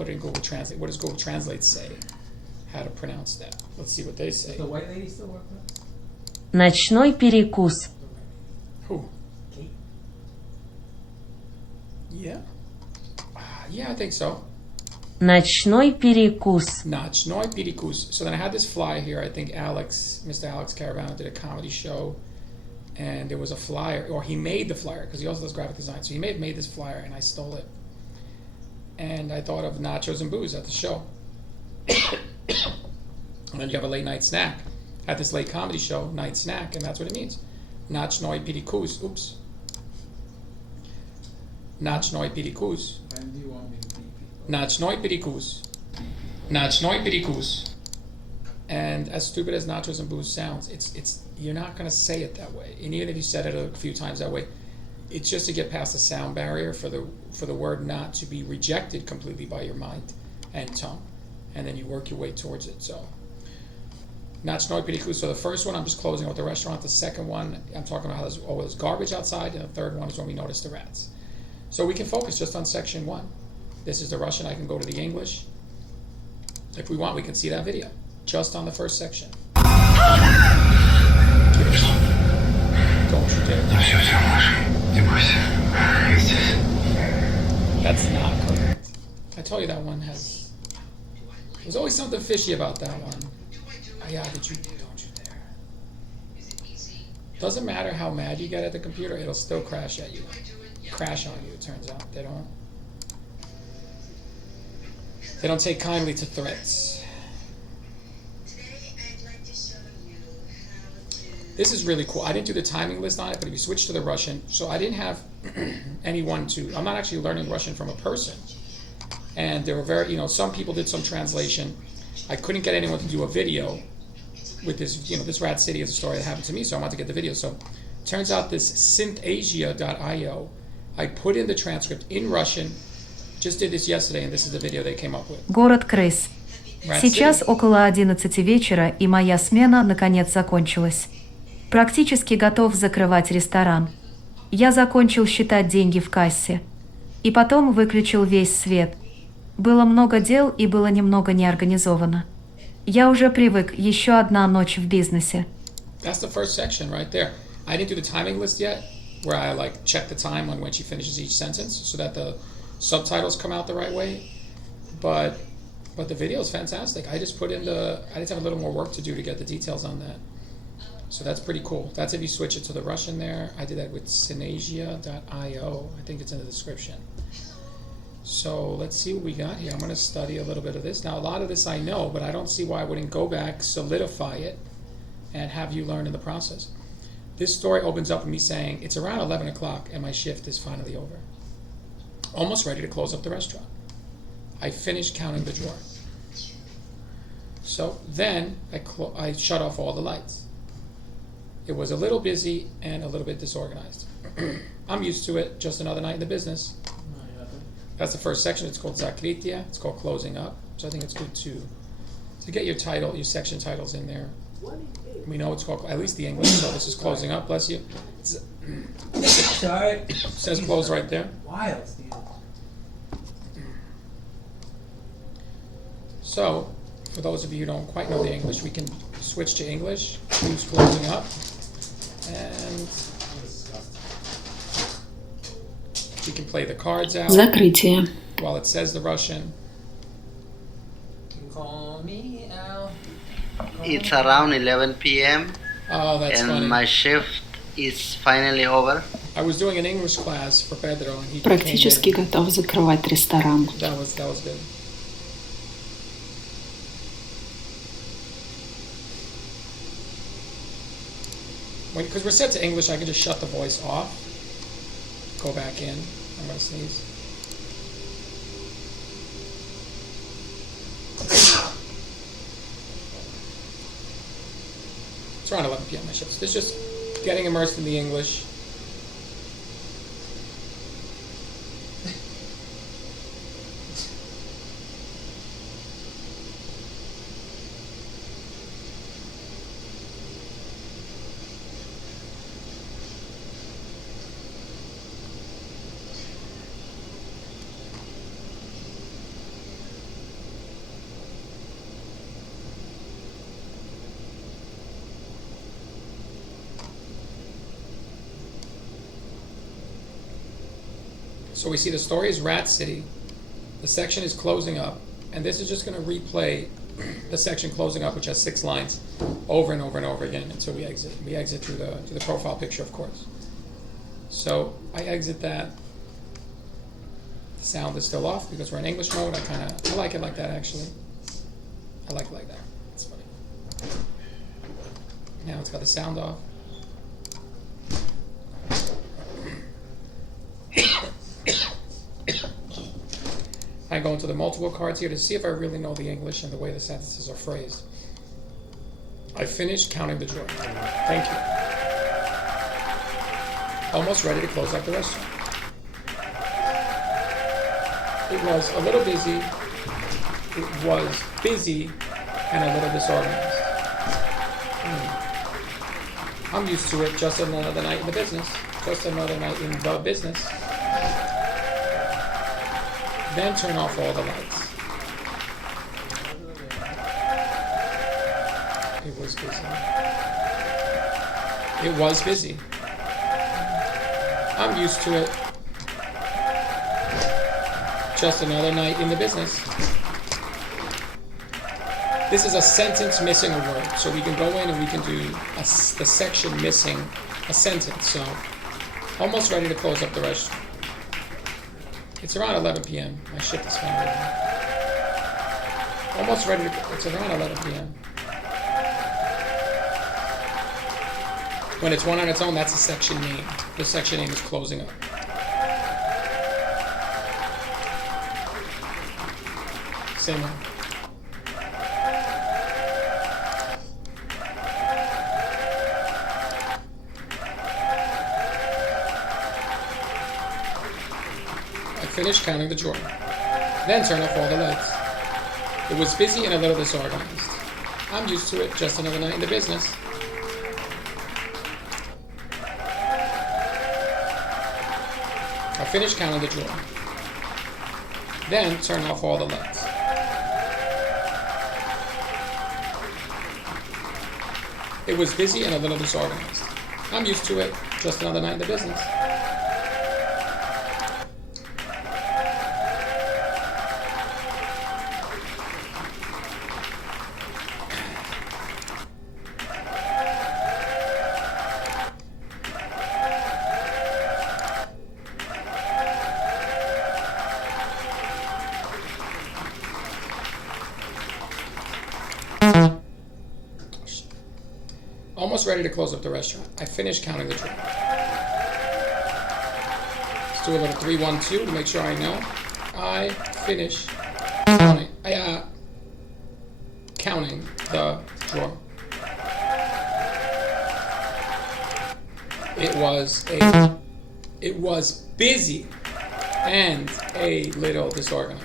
put it in Google Translate. What does Google Translate say? How to pronounce that? Let's see what they say. Does the white lady still work with us? Ночной перекус. Who? Kate? Yeah. Yeah, I think so. Ночной перекус. Nochnoi Pirikus. So then I had this flyer here. I think Mr. Alex Caravano did a comedy show, and there was a flyer, or he made the flyer because he also does graphic design. So he may have made this flyer, and I stole it. And I thought of nachos and booze at the show. And then you have a late night snack at this late comedy show, night snack, and that's what it means. Nochnoi Pirikus. Oops. Nochnoi Pirikus. When do you want me to beat people? Nochnoi Pirikus. Nochnoi Pirikus. And as stupid as nachos and booze sounds, it's you're not gonna say it that way. And even if you said it a few times that way, it's just to get past the sound barrier for the word not to be rejected completely by your mind and tongue. And then you work your way towards it. So Nochnoi Pirikus. So the first one I'm just closing out the restaurant. The second one I'm talking about how there's always garbage outside, and the third one is when we notice the rats. So we can focus just on section 1. This is the Russian. I can go to the English. If we want, we can see that video just on the first section. Don't you dare. That's not correct. I told you that one has... There's always something fishy about that one. Yeah, don't you dare. Doesn't matter how mad you get at the computer, it'll still crash at you. Crash on you, it turns out. They don't take kindly to threats. This is really cool. I didn't do the timing list on it, but if you switch to the Russian, so I didn't have anyone to, I'm not actually learning Russian from a person. And there were some people did some translation. I couldn't get anyone to do a video with this, this Rat City is a story that happened to me, so I wanted to get the video. So turns out this synthesia.io, I put in the transcript in Russian, just did this yesterday, and this is the video they came up with. Город крыс. Сейчас около 11 вечера, и моя смена наконец закончилась. Практически готов закрывать ресторан. Я закончил считать деньги в кассе. И потом выключил весь свет. Было много дел и было немного неорганизовано. Я уже привык, еще одна ночь в бизнесе. That's the first section right there. I didn't do the timing list yet, where I check the time on when she finishes each sentence so that the subtitles come out the right way. But the video is fantastic. I just put in I just have a little more work to do to get the details on that. So that's pretty cool. That's if you switch it to the Russian there. I did that with synasia.io. I think it's in the description. So let's see what we got here. I'm going to study a little bit of this. Now, a lot of this I know, but I don't see why I wouldn't go back, solidify it, and have you learn in the process. This story opens up with me saying, it's around 11 o'clock and my shift is finally over. Almost ready to close up the restaurant. I finished counting the drawer. So then I shut off all the lights. It was a little busy and a little bit disorganized. I'm used to it, just another night in the business. That's the first section. It's called Zakritia. It's called closing up. So I think it's good to get your section titles in there. We know it's called, at least the English, so this is closing up, bless you. Sorry. It says close right there. Wild, Steve. So, for those of you who don't quite know the English, we can switch to English, choose closing up, and we can play the cards out. Закрытие. While it says the Russian. Call me out. It's around 11 p.m. Oh, that's and funny. My shift is finally over. I was doing an English class for Pedro, and he Практически came in. готов закрывать ресторан. That was good. Because we're set to English, I can just shut the voice off. Go back in. I'm going to sneeze. It's around 11 p.m. my shift. So it's just getting immersed in the English. So we see the story is Rat City. The section is closing up, and this is just going to replay the section closing up, which has 6 lines, over and over and over again until we exit. We exit through the profile picture, of course. So I exit that. The sound is still off because we're in English mode. I like it like that, actually. I like it like that. It's funny. Now it's got the sound off. I go into the multiple cards here to see if I really know the English and the way the sentences are phrased. I finished counting the drawer. Thank you. Almost ready to close up the restaurant. It was a little busy. It was busy and a little disorganized. I'm used to it. Just another night in the business. Just another night in the business. Then turn off all the lights. It was busy. It was busy. I'm used to it. Just another night in the business. This is a sentence missing a word, so we can go in and we can do the section missing a sentence. So, almost ready to close up the restaurant. It's around 11 p.m. My shift is finally done. Almost ready to. It's around 11 p.m. When it's one on its own, that's the section name. The section name is closing up. Same one. Finish counting the drawer. Then turn off all the lights. It was busy and a little disorganized. I'm used to it. Just another night in the business. I finished counting the drawer. Then turn off all the lights. It was busy and a little disorganized. I'm used to it. Just another night in the business. Almost ready to close up the restaurant. I finished counting the drawer. Let's do a little 3-1-2 to make sure I know. I finish counting. Counting the drawer. It was busy and a little disorganized.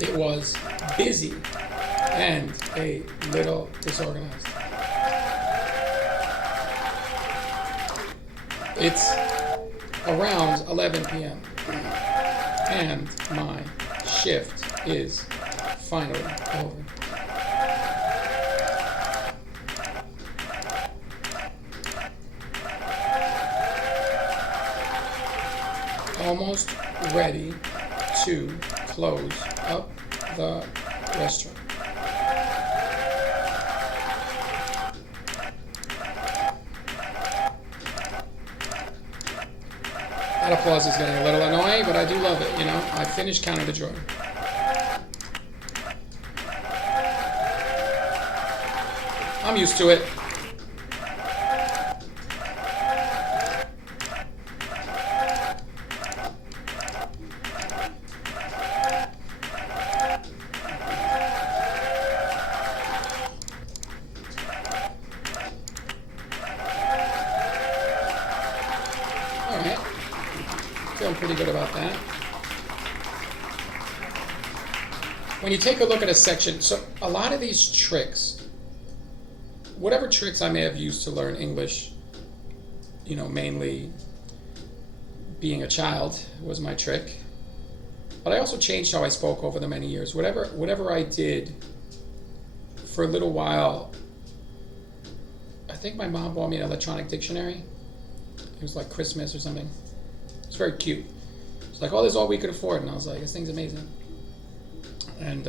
It was busy and a little disorganized. It's around 11 p.m. and my shift is finally over. Almost ready to close up the restaurant. That applause is getting a little annoying, but I do love it, you know. I finished counting the drawer. I'm used to it. Alright. Feeling pretty good about that. When you take a look at a section, so a lot of these tricks, whatever tricks I may have used to learn English, you know, mainly being a child was my trick. But I also changed how I spoke over the many years. Whatever I did for a little while, I think my mom bought me an electronic dictionary. It was like Christmas or something. It's very cute. It's like, oh, this is all we could afford. And I was like, this thing's amazing. And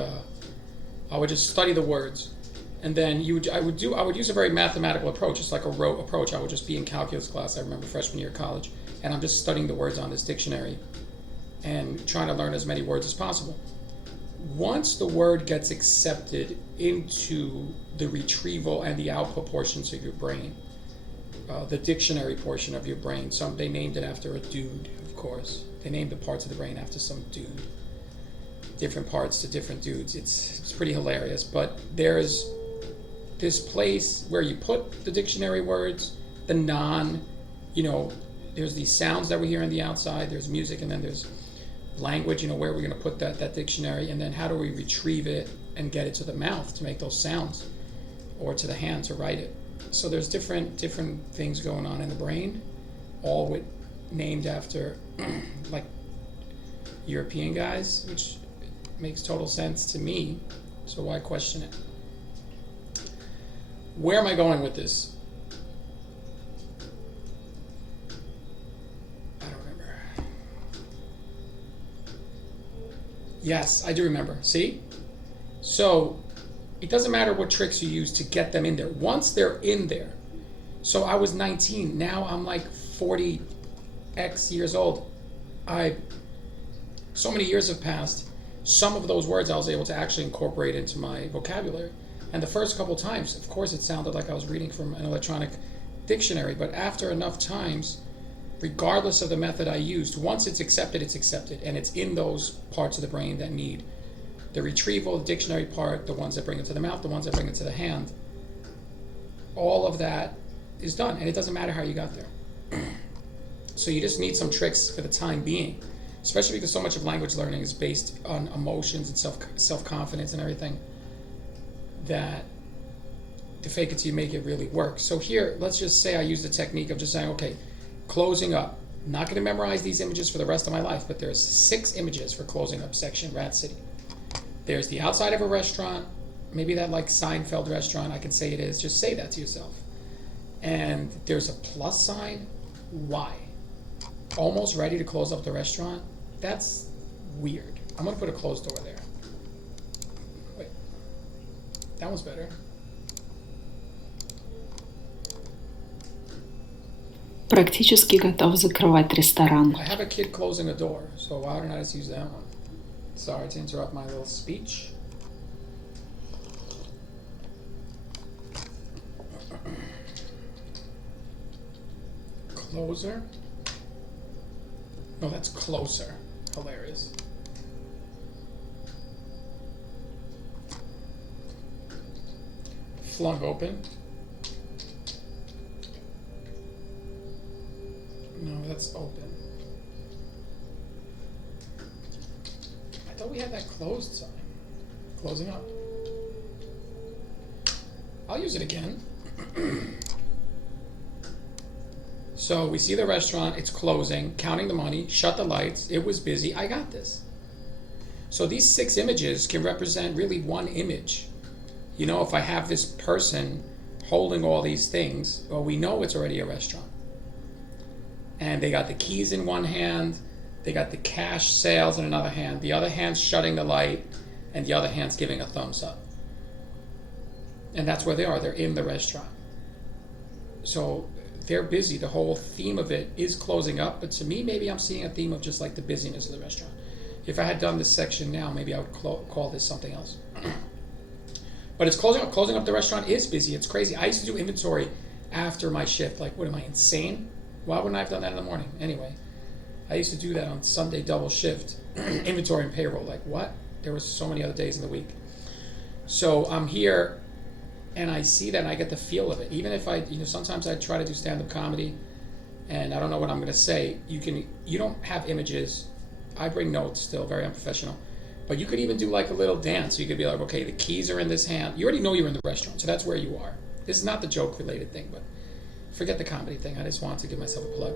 I would just study the words. And then I would use a very mathematical approach, just like a rote approach. I would just be in calculus class, I remember freshman year of college, and I'm just studying the words on this dictionary and trying to learn as many words as possible. Once the word gets accepted into the retrieval and the output portions of your brain, the dictionary portion of your brain, they named it after a dude, of course. They named the parts of the brain after some dude. Different parts to different dudes. It's pretty hilarious. But there's this place where you put the dictionary words, there's these sounds that we hear on the outside, there's music, and then there's language, where we're going to put that dictionary, and then how do we retrieve it and get it to the mouth to make those sounds, or to the hand to write it. So there's different things going on in the brain, all named after like European guys, which makes total sense to me, so why question it? Where am I going with this? I don't remember. Yes, I do remember. See? So it doesn't matter what tricks you use to get them in there. Once they're in there, so I was 19, now I'm like 40x years old. So many years have passed. Some of those words I was able to actually incorporate into my vocabulary. And the first couple times, of course, it sounded like I was reading from an electronic dictionary, but after enough times, regardless of the method I used, once it's accepted, and it's in those parts of the brain that need the retrieval, the dictionary part, the ones that bring it to the mouth, the ones that bring it to the hand, all of that is done, and it doesn't matter how you got there. So you just need some tricks for the time being, especially because so much of language learning is based on emotions and self-confidence and everything, that to fake it till you make it really work. So here, let's just say I use the technique of just saying, okay, closing up. I'm not going to memorize these images for the rest of my life, but there's 6 images for closing up section, Rat City. There's the outside of a restaurant, maybe that like Seinfeld restaurant, I can say it is, just say that to yourself. And there's a plus sign, why? Almost ready to close up the restaurant? That's weird. I'm going to put a closed door there. Wait, that one's better. Практически готов закрывать ресторан. I have a kid closing a door, so why don't I just use that one? Sorry to interrupt my little speech. Closer? No, that's closer. Hilarious. Flung open. No, that's open. I thought we had that closed sign. Closing up. I'll use it again. So we see the restaurant, it's closing, counting the money, shut the lights, it was busy, I got this. So these 6 images can represent really one image. If I have this person holding all these things, well, we know it's already a restaurant. And they got the keys in one hand, they got the cash sales in another hand, the other hand's shutting the light, and the other hand's giving a thumbs up. And that's where they are, they're in the restaurant. So they're busy, the whole theme of it is closing up, but to me, maybe I'm seeing a theme of just like the busyness of the restaurant. If I had done this section now, maybe I would call this something else. But it's closing up the restaurant is busy, it's crazy. I used to do inventory after my shift, like what am I, insane? Why wouldn't I have done that in the morning? Anyway, I used to do that on Sunday double shift, inventory and payroll. Like what? There were so many other days in the week. So I'm here and I see that and I get the feel of it. Even if sometimes I try to do stand-up comedy and I don't know what I'm going to say. You don't have images. I bring notes still, very unprofessional. But you could even do like a little dance. So you could be like, okay, the keys are in this hand. You already know you're in the restaurant, so that's where you are. This is not the joke-related thing, but forget the comedy thing. I just wanted to give myself a plug.